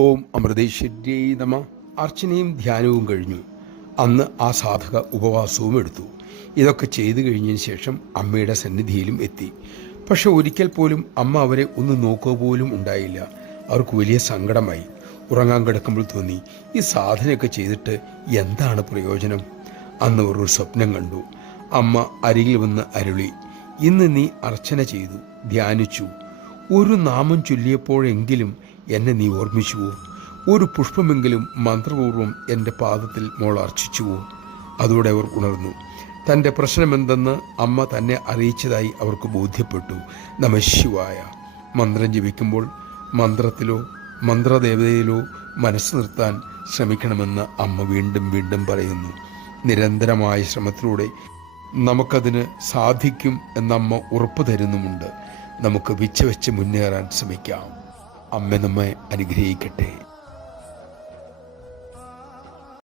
ഓം അമൃതേശ്വര്യൈ നമ. അർച്ചനയും ധ്യാനവും കഴിഞ്ഞു. അന്ന് ആ സാധക ഉപവാസവും എടുത്തു. ഇതൊക്കെ ചെയ്തു കഴിഞ്ഞതിന് ശേഷം അമ്മയുടെ സന്നിധിയിലും എത്തി. പക്ഷെ ഒരിക്കൽ പോലും അമ്മ അവരെ ഒന്ന് നോക്കുക പോലും ഉണ്ടായില്ല. അവർക്ക് വലിയ സങ്കടമായി. ഉറങ്ങാൻ കിടക്കുമ്പോൾ തോന്നി, ഈ സാധനയൊക്കെ ചെയ്തിട്ട് എന്താണ് പ്രയോജനം? അന്ന് ഒരു സ്വപ്നം കണ്ടു. അമ്മ അരികിൽ വന്ന് അരുളി, ഇന്ന് നീ അർച്ചന ചെയ്തു, ധ്യാനിച്ചു, ഒരു നാമം ചൊല്ലിയപ്പോഴെങ്കിലും എന്നെ നീ ഓർമ്മിച്ചുവോ? ഒരു പുഷ്പമെങ്കിലും മന്ത്രപൂർവ്വം എൻ്റെ പാദത്തിൽ മോൾ അർച്ചിച്ചുവോ? അതോടെ അവർ ഉണർന്നു. തൻ്റെ പ്രശ്നമെന്തെന്ന് അമ്മ തന്നെ അറിയിച്ചതായി അവർക്ക് ബോധ്യപ്പെട്ടു. നമഃശിവായ മന്ത്രം ജപിക്കുമ്പോൾ മന്ത്രത്തിലോ മന്ത്രദേവതയിലോ മനസ്സ് നിർത്താൻ ശ്രമിക്കണമെന്ന് അമ്മ വീണ്ടും വീണ്ടും പറയുന്നു. നിരന്തരമായ ശ്രമത്തിലൂടെ നമുക്കതിന് സാധിക്കും എന്നമ്മ ഉറപ്പു തരുന്നുമുണ്ട്. നമുക്ക് വെച്ച് മുന്നേറാൻ ശ്രമിക്കാം. അമ്മ നമ്മെ അനുഗ്രഹിക്കട്ടെ.